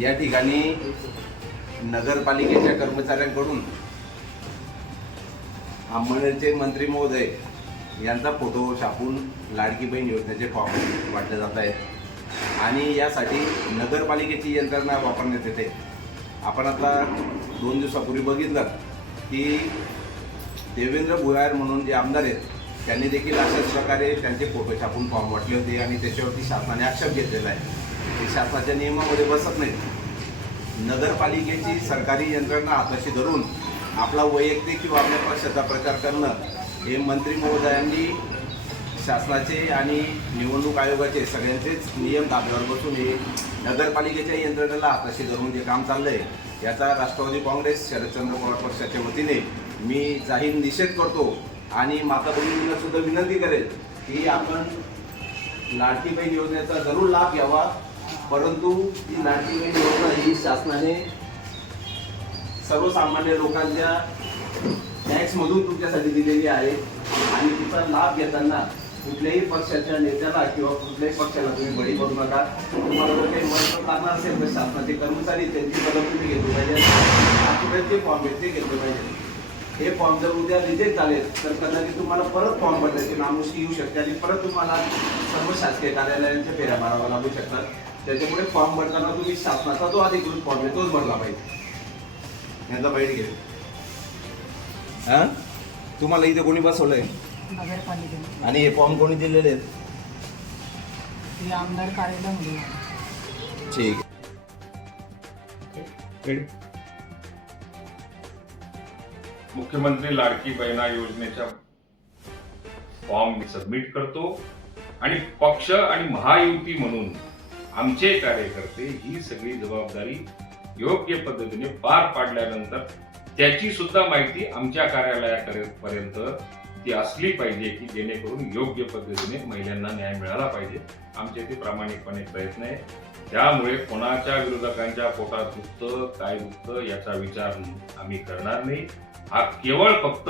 या ठिकाणी नगरपालिकेच्या कर्मचाऱ्यांकडून आंबणचे मंत्री महोदय यांचा फोटो छापून लाडकी बहीण योजनेचे फॉर्म वाटले जात आहेत. आणि यासाठी नगरपालिकेची यंत्रणा वापरण्यात येते. आपण आता दोन दिवसापूर्वी बघितलं की देवेंद्र भुयार म्हणून जे आमदार आहेत त्यांनी देखील अशाच प्रकारे त्यांचे फोटो छापून फॉर्म वाटले होते आणि त्याच्यावरती शासनाने आक्षेप घेतलेला आहे. ते शासनाच्या नियमामध्ये बसत नाही नगरपालिकेची सरकारी यंत्रणा हाताशी धरून आपला वैयक्तिक किंवा आपल्या पक्षाचा प्रचार करणं हे मंत्री महोदयांनी शासनाचे आणि निवडणूक आयोगाचे सगळ्यांचेच नियम दाब्यावर बसून हे नगरपालिकेच्या यंत्रणेला हाताशी धरून जे काम चाललं आहे याचा राष्ट्रवादी काँग्रेस शरदचंद्र पवार पक्षाच्या वतीने मी जाहीर निषेध करतो. आणि माता भगिनींना सुद्धा विनंती करेल की आपण लाडकी बहीण योजनेचा जरूर लाभ घ्यावा. परंतु ही लाडकी बहीण योजना ही शासनाने सर्वसामान्य लोकांच्या टॅक्समधून तुमच्यासाठी दिलेली आहे. आणि तिचा लाभ घेताना कुठल्याही पक्षाच्या नेत्याला किंवा कुठल्याही पक्षाला तुम्ही बळी पडू नका. तुम्हाला जर काही मदत लागणार असेल तर शासनाचे कर्मचारी त्यांची मदत तुम्ही घेतली पाहिजे. आठवड्यात जे फॉर्म आहेत ते घेतले पाहिजे. हे फॉर्म जर उद्या रिजेक्ट झाले तर कदाचित तुम्हाला परत फॉर्म भरण्याची नामुष्की येऊ शकते आणि परत तुम्हाला सर्व शासकीय कार्यालयांच्या फेऱ्या माराव्या लागू शकतात. त्याच्यामुळे फॉर्म भरताना तुम्ही शासनाचा जो अधिकृत फॉर्म आहे तोच भरला पाहिजे. यांचा बाईट घे. हा? तुम्हाला इथे कोणी बसवलंय? नगरपालिकेने आणि हे फॉर्म कोणी दिलेले आहेत? ते आमदार कार्यालयामध्ये आहे. ठीक. मुख्यमंत्री लाडकी बहिणा योजनेच्या फॉर्म सबमिट करतो. आणि पक्ष आणि महायुती म्हणून आमचे कार्यकर्ते ही सगळी जबाबदारी योग्य पद्धतीने पार पाडल्यानंतर त्याची सुद्धा माहिती आमच्या कार्यालयापर्यंत ती असली पाहिजे की जेणेकरून योग्य पद्धतीने महिलांना न्याय मिळाला पाहिजे. आमचे ते प्रामाणिकपणे प्रयत्न आहे. त्यामुळे कोणाच्या विरोधकांच्या पोटात दुखतं काय दुखतं याचा विचार आम्ही करणार नाही. हा केवळ फक्त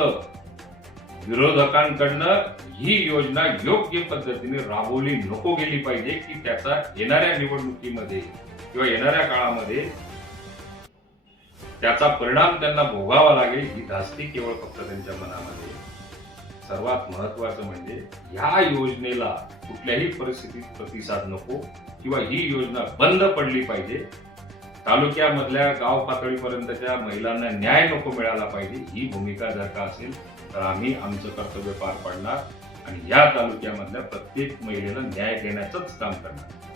विरोधकांकडनं ही योजना योग्य पद्धतीने राबवली नको गेली पाहिजे की त्याचा येणाऱ्या निवडणुकीमध्ये किंवा येणाऱ्या काळामध्ये त्याचा परिणाम त्यांना भोगावा लागेल ही धास्ती केवळ फक्त त्यांच्या मनात सर्वात महत्वाचं म्हणजे ह्या योजनेला कुठल्याही परिस्थितीत प्रतिसाद नको किंवा ही योजना बंद पडली पाहिजे. तालुक्यामधल्या गाव पातळीपर्यंतच्या महिलांना न्याय नको मिळाला पाहिजे ही भूमिका जर का असेल तर आम्ही आमचं कर्तव्य पार पाडणार आणि या तालुक्यामधल्या प्रत्येक महिलेला न्याय देण्याचंच काम करणार.